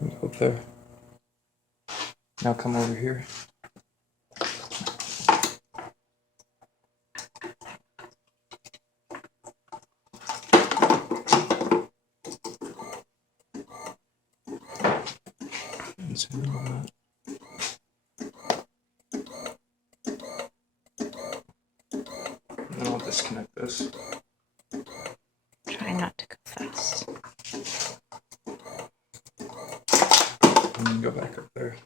Go up there. Now come over here. Then I'll disconnect this. Try not to go fast. And then go back up there.